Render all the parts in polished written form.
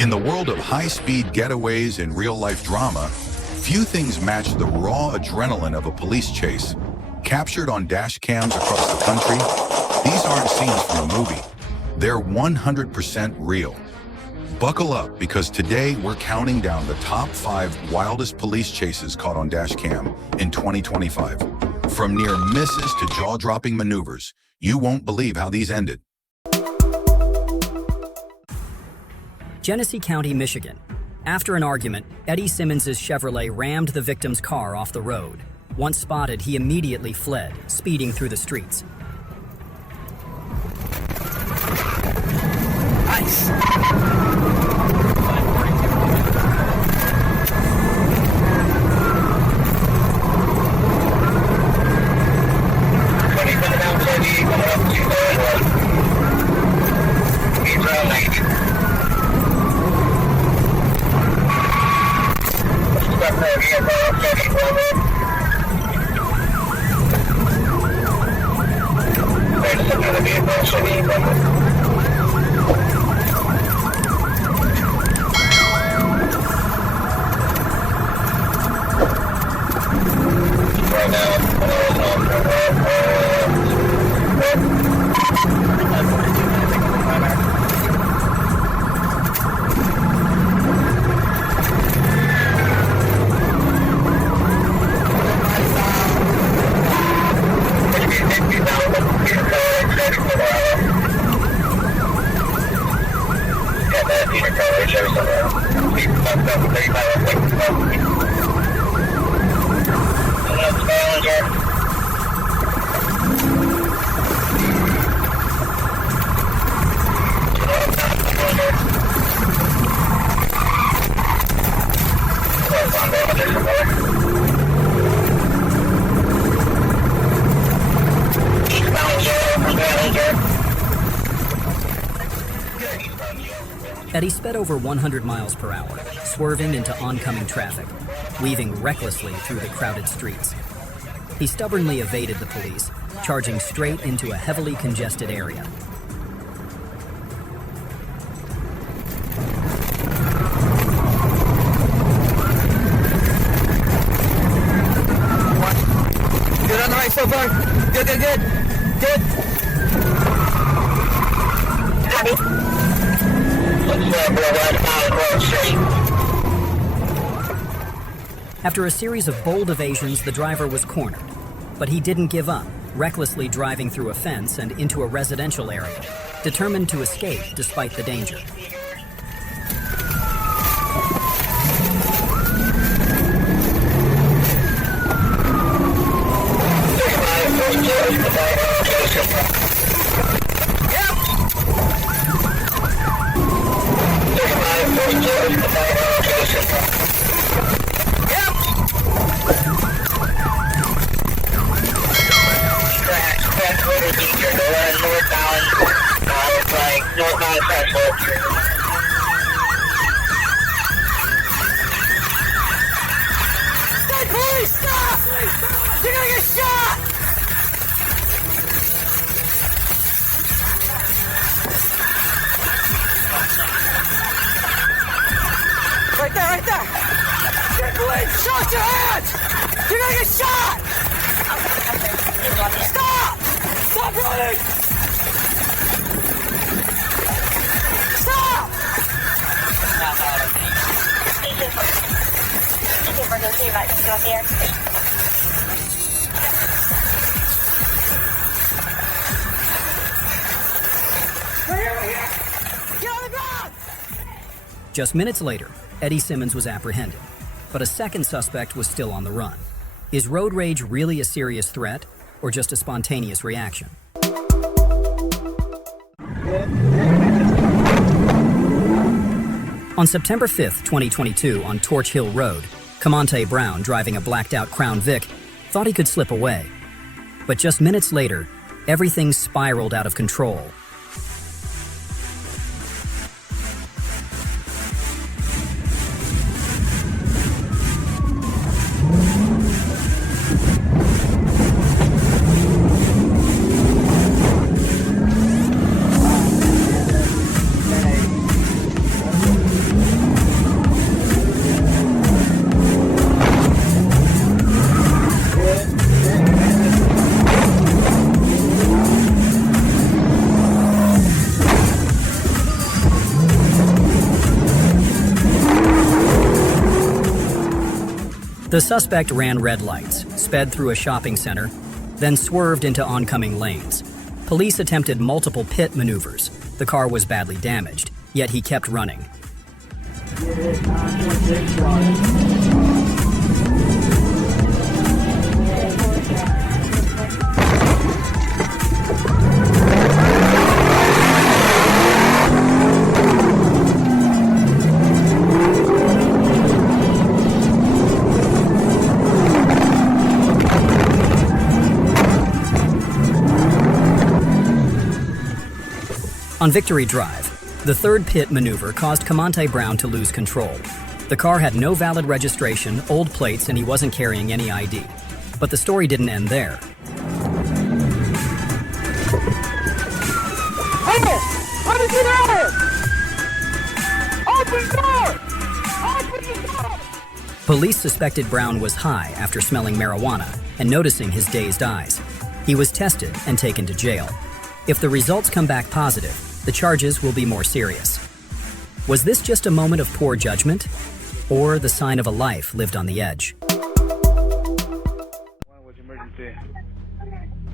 In the world of high-speed getaways and real-life drama, few things match the raw adrenaline of a police chase. Captured on dash cams across the country, these aren't scenes from a movie. They're 100% real. Buckle up, because today we're counting down the top 5 wildest police chases caught on Dashcam in 2025. From near misses to jaw-dropping maneuvers, you won't believe how these ended. Genesee County, Michigan. After an argument, Eddie Simmons's Chevrolet rammed the victim's car off the road. Once spotted, he immediately fled, speeding through the streets. Nice! Eddie sped over 100 miles per hour, swerving into oncoming traffic, weaving recklessly through the crowded streets. He stubbornly evaded the police, charging straight into a heavily congested area. Good on the right so far. Good. After a series of bold evasions, the driver was cornered. But he didn't give up, recklessly driving through a fence and into a residential area, determined to escape despite the danger. Please stop! You're gonna get shot! Right there! Please, shut your hands! You're gonna get shot! Stop! Stop running! Stop! Get on the ground! Just minutes later, Eddie Simmons was apprehended, but a second suspect was still on the run. Is road rage really a serious threat, or just a spontaneous reaction? On September 5th, 2022, on Torch Hill Road, Comonte Brown, driving a blacked-out Crown Vic, thought he could slip away. But just minutes later, everything spiraled out of control. The suspect ran red lights, sped through a shopping center, then swerved into oncoming lanes. Police attempted multiple pit maneuvers. The car was badly damaged, yet he kept running. On Victory Drive, the third pit maneuver caused Commante Brown to lose control. The car had no valid registration, old plates, and he wasn't carrying any ID. But the story didn't end there. Hey! How did you get out here? Open the door! Open the door! Police suspected Brown was high after smelling marijuana and noticing his dazed eyes. He was tested and taken to jail. If the results come back positive, the charges will be more serious. Was this just a moment of poor judgment, or the sign of a life lived on the edge? What's emergency?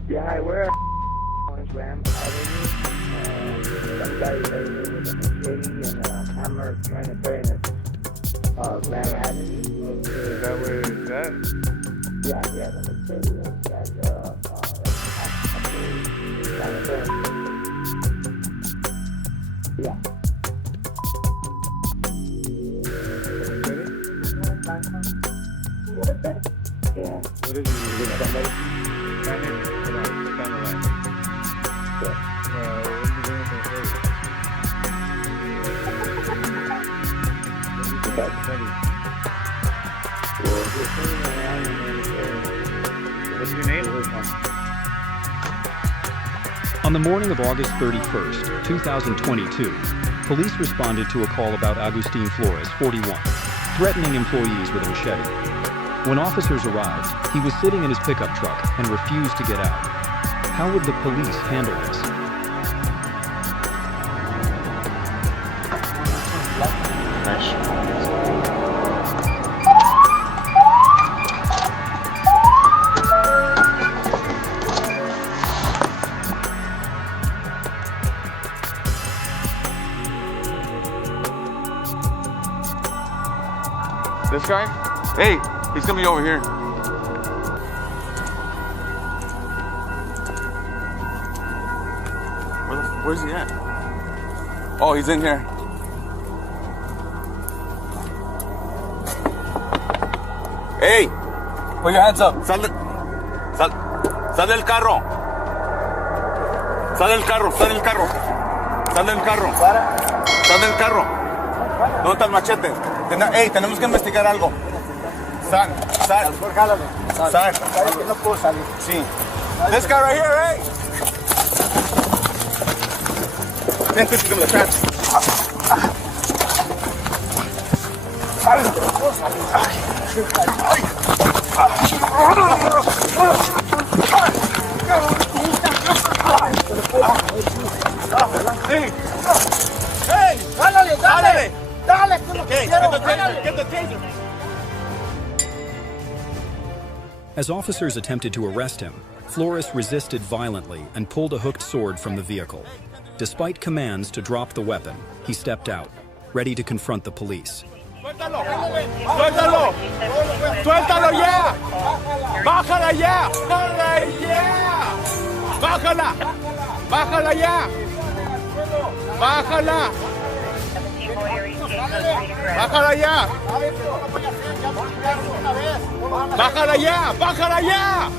Yeah, hi, where Graham Avenue? Some guy with a machete and a hammer trying to burn it. Graham Avenue. Is that where it's at? Yeah, the machete that trying to burn. Yeah. Yeah. What is it? Somebody? Standing? Hold on, stand the line. Yeah. What are you doing for free? What's your name? On the morning of August 31st, 2022, police responded to a call about Agustin Flores, 41, threatening employees with a machete. When officers arrived, he was sitting in his pickup truck and refused to get out. How would the police handle this? This guy? Hey, he's gonna be over here. Where's he at? Oh, he's in here. Hey, put your hands up. Sal del carro. Sal del carro, sal del carro. Sal del carro. Sal del carro. ¿Dónde está el machete? Hey, tenemos que investigar algo. Sal. Sal. No puedo salir. Sí. This guy right here, right? Then give him the trash. Hey! Dale! Hey, get the taser! As officers attempted to arrest him, Flores resisted violently and pulled a hooked sword from the vehicle. Despite commands to drop the weapon, he stepped out, ready to confront the police. ¡Suéltalo! ¡Suéltalo! ¡Suéltalo ya! ¡Bájala ya! ¡Bájala ya! ¡Bájala! ¡Bájala ya! ¡Bájala! ¡Bájala ya! ¡Bájala ya! ¡Bájala ya!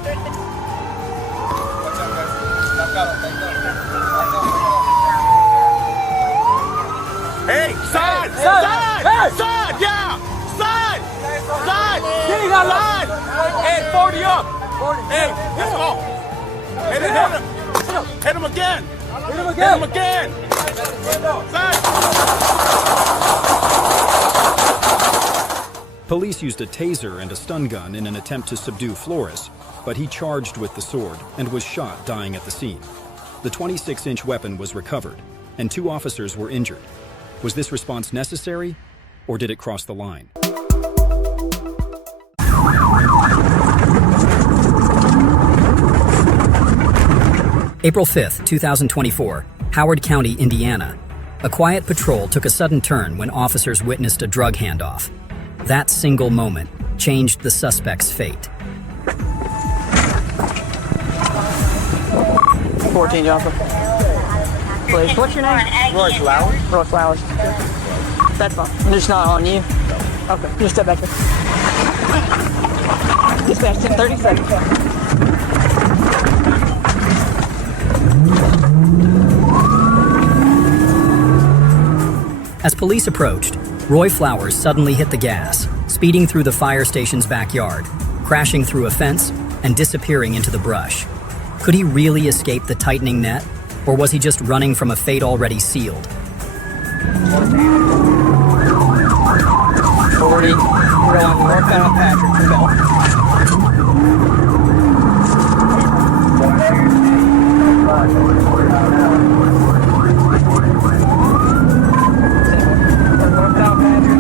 ¡Hey! ¡Sal! ¡Sal! ¡Sal! ¡Ya! ¡Sal! ¡Sal! ¡Sal! ¡Hey! 40 up! ¡Hey! Let's go! Hit him! Hit him again! Hit him again! ¡Sal! Police used a taser and a stun gun in an attempt to subdue Flores, but he charged with the sword and was shot, dying at the scene. The 26-inch weapon was recovered, and 2 officers were injured. Was this response necessary, or did it cross the line? April 5th, 2024, Howard County, Indiana. A quiet patrol took a sudden turn when officers witnessed a drug handoff. That single moment changed the suspect's fate. 14 Johnson. Please. What's your name? Roy Flowers? Roy Flowers. That's fine. It's not on you. Okay. Just step back here. Dispatch 1030 seconds. As police approached, Roy Flowers suddenly hit the gas, speeding through the fire station's backyard, crashing through a fence, and disappearing into the brush. Could he really escape the tightening net, or was he just running from a fate already sealed? 40. We're on northbound Patrick. Northbound Patrick.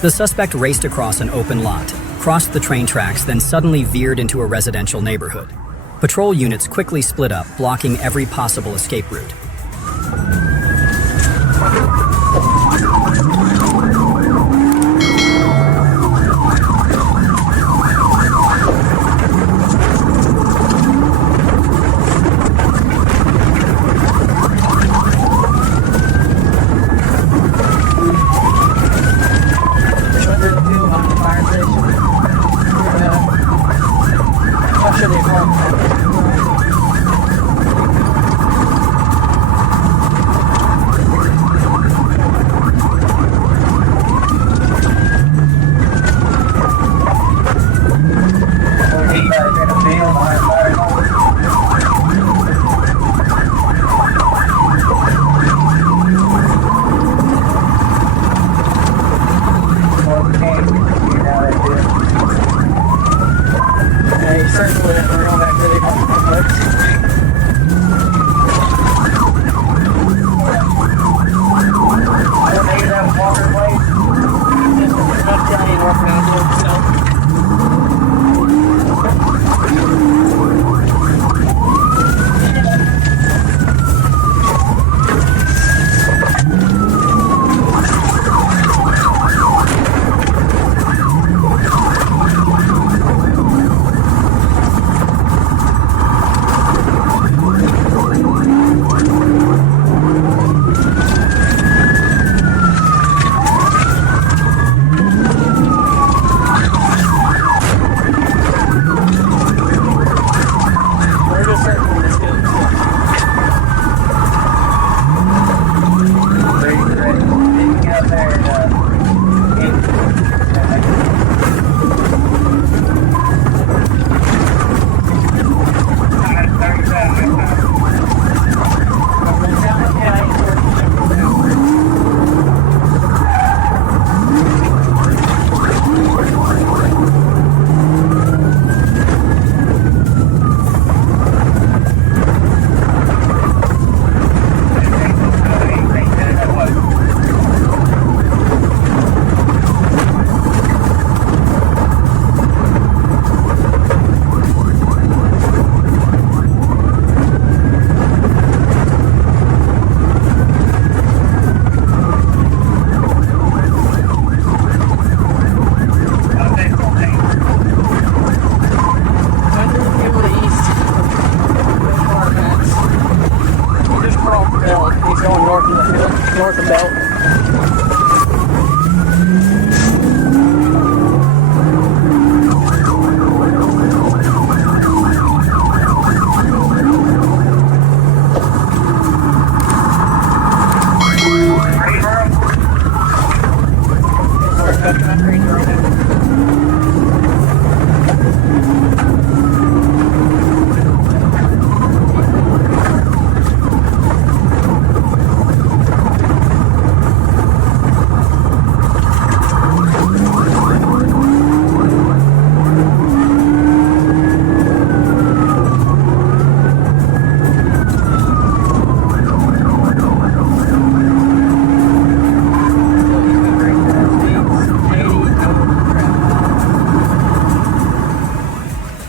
The suspect raced across an open lot, crossed the train tracks, then suddenly veered into a residential neighborhood. Patrol units quickly split up, blocking every possible escape route.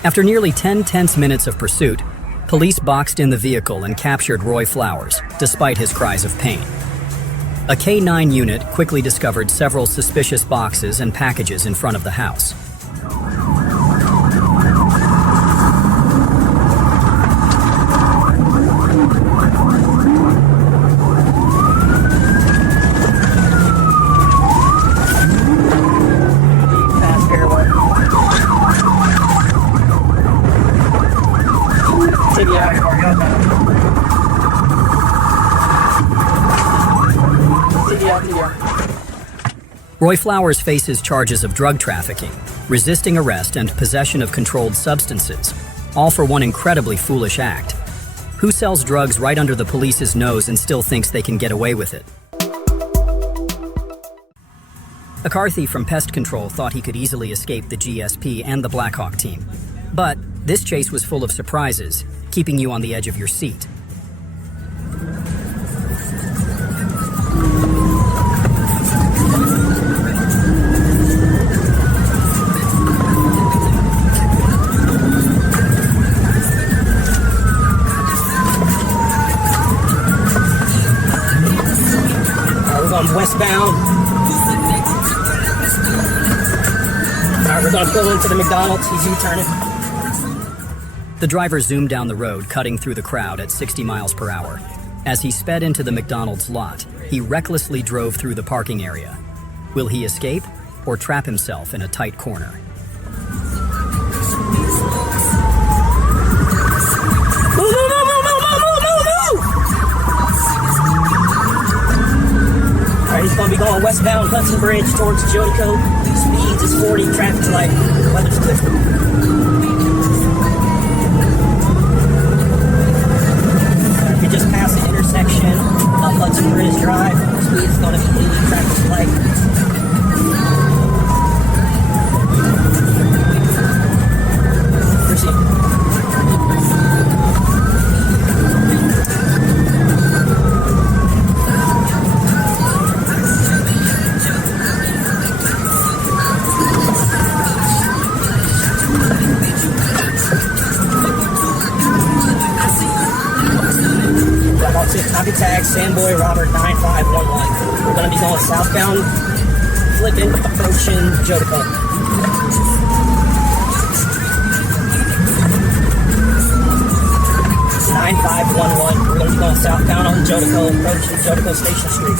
After nearly 10 tense minutes of pursuit, police boxed in the vehicle and captured Roy Flowers, despite his cries of pain. A K-9 unit quickly discovered several suspicious boxes and packages in front of the house. Roy Flowers faces charges of drug trafficking, resisting arrest, and possession of controlled substances, all for one incredibly foolish act. Who sells drugs right under the police's nose and still thinks they can get away with it? A car thief from pest control thought he could easily escape the GSP and the Blackhawk team. But this chase was full of surprises, keeping you on the edge of your seat. Westbound. Alright, we're gonna pull into the McDonald's. He's U-turning. The driver zoomed down the road, cutting through the crowd at 60 miles per hour. As he sped into the McDonald's lot, he recklessly drove through the parking area. Will he escape or trap himself in a tight corner? He's going to be going westbound Hudson Bridge towards Jodico. Speeds is 40, traffic's light, weather's good. If you just pass the intersection of Hudson Bridge Drive, speed is going to be 80, traffic's light. Proceed. Copy tag, Sandboy Robert 9511. We're going to be going southbound, flipping, approaching Jodico. We're going to be going southbound on Jodico, approaching Jodico Station Street.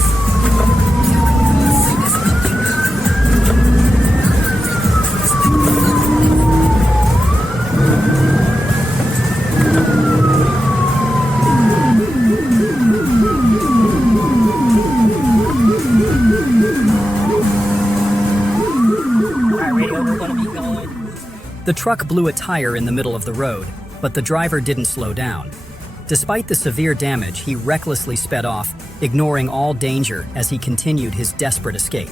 The truck blew a tire in the middle of the road, but the driver didn't slow down. Despite the severe damage, he recklessly sped off, ignoring all danger as he continued his desperate escape.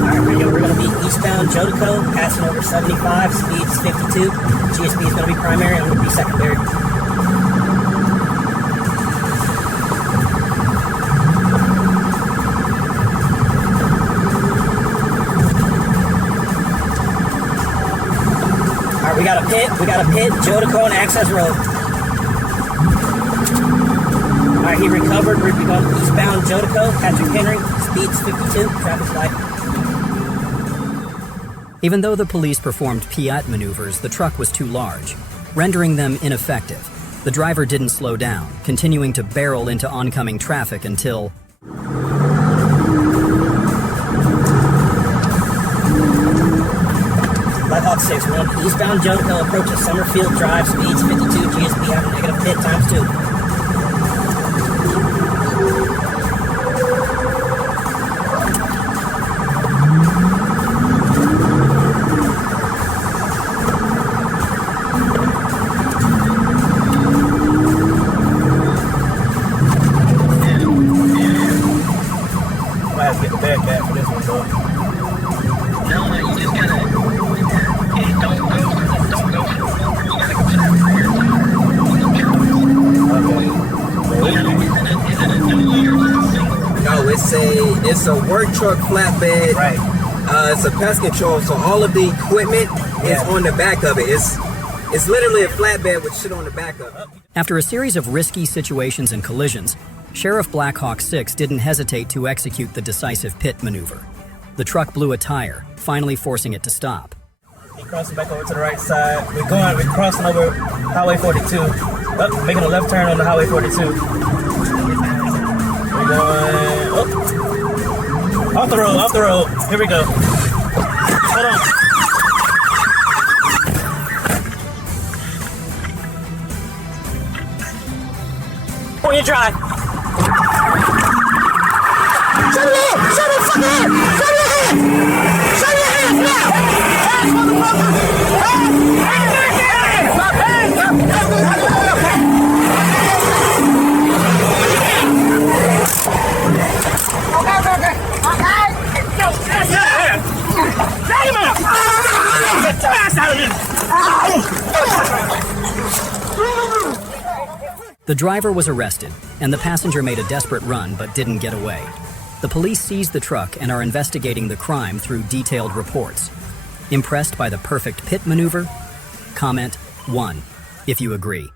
Alright, radio, we're going to be eastbound Jodico, passing over 75, speeds 52. GSP is going to be primary, I'm going to be secondary. We got a pit, Jodico and Access Road. Alright, he recovered. We're going eastbound Jodico, Patrick Henry, speeds 52, traffic light. Even though the police performed Piat maneuvers, the truck was too large, rendering them ineffective. The driver didn't slow down, continuing to barrel into oncoming traffic until... Blackhawk 6, we're on eastbound Jodico, approaching Summerfield Drive, speeds 52, GSP having negative pit times 2. Might have to get the backpack for this one, though. No, you just gotta... Don't go for the... You gotta go for the... You gotta go for the... it's a work truck flatbed. Right. It's a pest control, so all of the equipment is on the back of it. It's literally a flatbed with shit on the back of it. After a series of risky situations and collisions, Sheriff Blackhawk 6 didn't hesitate to execute the decisive pit maneuver. The truck blew a tire, finally forcing it to stop. We're crossing back over to the right side. We're crossing over Highway 42. Making a left turn on the Highway 42. We're going off the road. Here we go. Hold on. When you drive. Shut your head! Shut the fuck up! Shut your head! Shut your hands now! Hands, motherfucker! Get your ass out of this! The driver was arrested, and the passenger made a desperate run but didn't get away. The police seized the truck and are investigating the crime through detailed reports. Impressed by the perfect pit maneuver? Comment 1 if you agree.